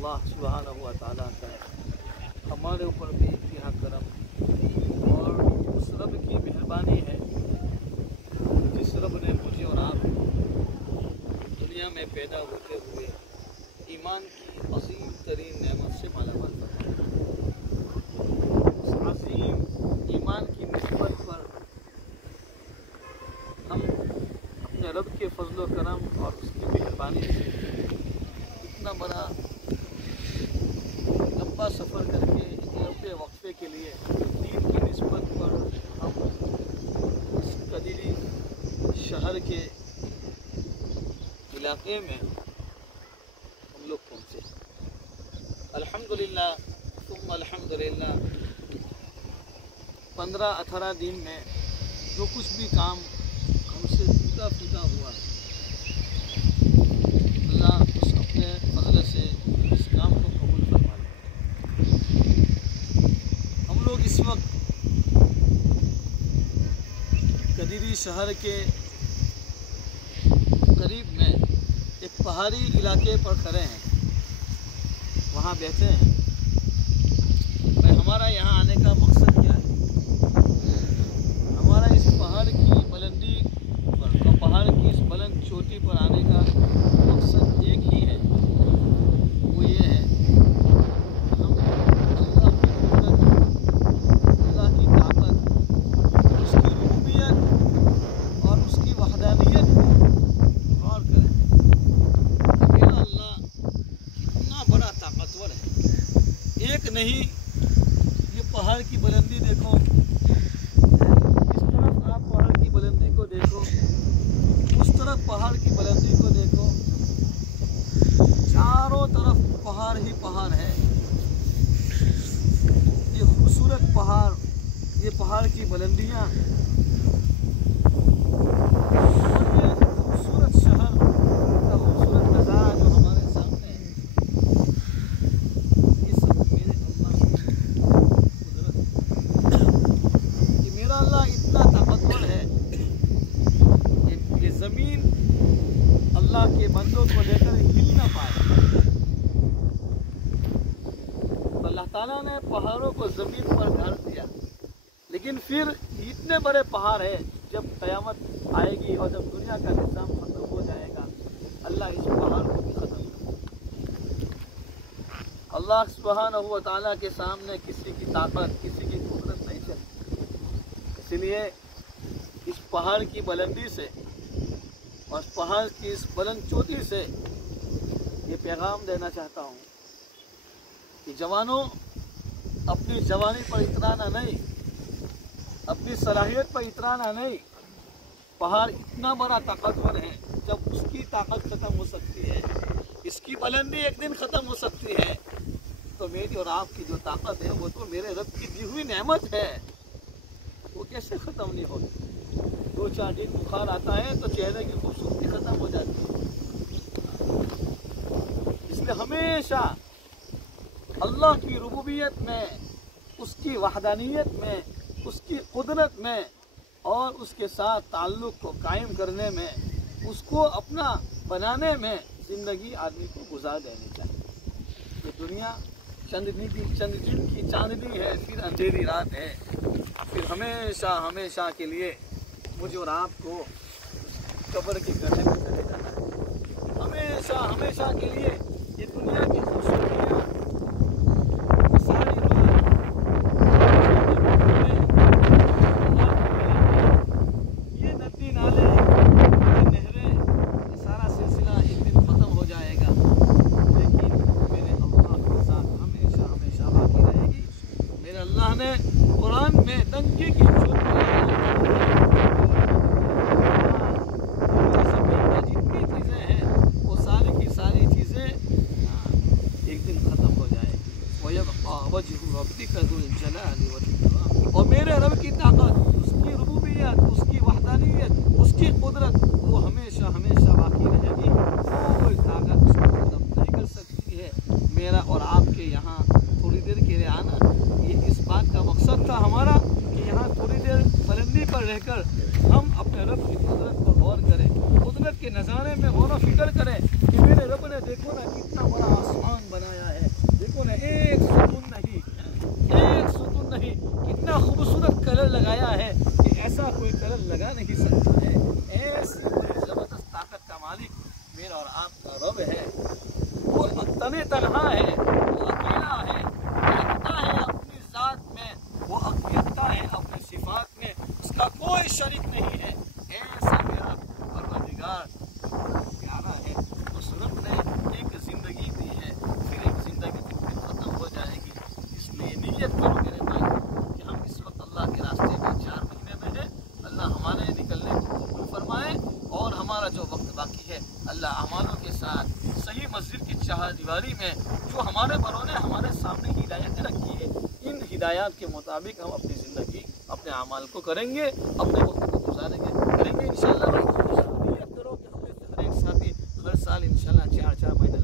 अल्लाह सुब्हानहू व तआला का हमारे ऊपर भी इंतहा करम और उस रब की मेहरबानी है जिस रब ने मुझे और आप दुनिया में पैदा होते हुए ईमान की अजीम तरीन नेमत से मालामाल फरमाया। उस अजीम ईमान की निस्बत पर हम अपने रब के फजल करम और उसकी मेहरबानी से इतना बड़ा लंबा सफ़र करके लंबे वक्फे के लिए दीन की निस्बत पर हम इस कदीरी शहर के इलाके में हम लोग पहुँचे। अल्हम्दुलिल्लाह तुम अल्हम्दुलिल्लाह 15-18 दिन में जो कुछ भी काम हमसे टूटा फूटा हुआ अल्लाह उस अपने फजल से इस काम को कबूल फरमा ले। हम लोग इस वक्त कदीरी शहर के करीब में एक पहाड़ी इलाके पर खड़े हैं, वहाँ बैठे हैं। भाई हमारा यहाँ आने का मकसद क्या है? हमारा इस पहाड़ की बुलंदी पर तो पहाड़ की इस बुलंद चोटी पर आने का मकसद एक ही है, वो ये है हम अल्लाह की कुदरत, अल्लाह की ताकत, उसकी रुबूबियत और उसकी वहदानियत को गौर करें। मेरा अल्लाह कितना बड़ा ताकतवर है। एक नहीं, ये पहाड़ की बुलंदी देखो, इस तरफ आप पहाड़ की बुलंदी को देखो, उस तरफ पहाड़ की बुलंदी को देखो, चारों तरफ पहाड़ ही पहाड़ है। ये खूबसूरत पहाड़, ये पहाड़ की बुलंदियाँ और ये खूबसूरत शहर का खूबसूरत नज़ारा जो हमारे सामने है, ये सब मेरे अल्लाह की कुदरत है। कि मेरा अल्लाह इतना ताकतवर है कि ये ज़मीन अल्लाह के बंदों को लेकर हिल ना पाए। अल्लाह ताला ने पहाड़ों को ज़मीन पर गाड़ दिया, लेकिन फिर इतने बड़े पहाड़ है, जब क़यामत आएगी और जब दुनिया का निज़ाम ख़त्म हो जाएगा, अल्लाह इस पहाड़ को भी ख़त्म कर देगा। अल्लाह सुब्हानहू व तआला के सामने किसी की ताकत, किसी की कुदरत नहीं चलती। इसलिए इस पहाड़ की बुलंदी से और पहाड़ की इस बुलंद चोटी से ये पैगाम देना चाहता हूँ कि जवानों, अपनी जवानी पर इतराना नहीं, अपनी सलाहियत पर इतराना नहीं। पहाड़ इतना बड़ा ताकतवर है, जब उसकी ताकत ख़त्म हो सकती है, इसकी बुलंदी एक दिन ख़त्म हो सकती है, तो मेरी और आपकी जो ताकत है वो तो मेरे रब की दी हुई नेमत है, वो कैसे ख़त्म नहीं होगी? 2-4 दिन बुखार आता है तो चेहरे की खूबसूरती ख़त्म हो जाती है। इसलिए हमेशा अल्लाह की रुबूबियत में, उसकी वहदानियत में, उसकी कुदरत में और उसके साथ ताल्लुक़ को कायम करने में, उसको अपना बनाने में ज़िंदगी आदमी को गुजार देनी चाहिए। ये दुनिया चंद दिन की चांदनी है, फिर अंधेरी रात है, फिर हमेशा हमेशा के लिए मुझे और आपको कब्र के गड्ढे में चले जाना है। हमेशा हमेशा के लिए ये दुनिया की खूबसूरतियाँ सारी ये नदी नाले, ये नहरें, ये सारा सिलसिला एक दिन ख़त्म हो जाएगा, लेकिन मेरे अल्लाह के साथ हमेशा हमेशा बाकी रहेगी। मेरे अल्लाह ने कुरान में डंके की चोट जितनी चीज़ें हैं वो सारी की सारी चीज़ें एक दिन ख़त्म हो जाएगी। वयबक़ा वजहु रब्बिका ज़ुल जलाली वल इकराम। और मेरे रब की ताकत, उसकी रुबूबियत, उसकी वहदानियत, उसकी कुदरत, वो हमेशा हमेशा बाकी रहेगी। कोई ताकत उसको ख़त्म नहीं कर सकती है। मेरा और आपके यहाँ थोड़ी देर के लिए आना, ये इस बात का मकसद था हमारा कि यहाँ थोड़ी देर बुलंदी पर रहकर हम अपने रब की कुदरत पर गौर करें, कुदरत के नज़ारे में गौर व फिक्र करें कि मेरे रब ने देखो ना कितना बड़ा आसमान बनाया है, میرا اور آپ کا رب ہے وہ تن تنہا ہے، وہ اکیلا ہے، یکتا ہے اپنی ذات میں، وہ یکتا ہے اپنی صفات میں، اس کا کوئی شریک نہیں ہے۔ ایسا میرا پروردگار پیارا ہے۔ اس رب نے ایک زندگی دی ہے، پھر ایک زندگی پھر ختم ہو جائے گی، اس لیے نیت کرو میرے بھائی کہ ہم اس وقت اللہ کے راستے میں 4 مہینے میں ہیں، اللہ ہمارے نکلنے کو قبول فرمائے، اور ہمارا جو وقت باقی ہے اللہ اعمالوں کے ساتھ صحیح مسجد کی چہار دیواری میں جو ہمارے بڑوں نے ہمارے سامنے ہدایتیں رکھی ہے، ان ہدایات کے مطابق ہم اپنی زندگی اپنے اعمال کو کریں گے، اپنے وقت کو گزاریں گے انشاءاللہ۔ نیت کرو کہ ہم میں سے ہر ایک ساتھی ہر سال انشاءاللہ 4 مہینے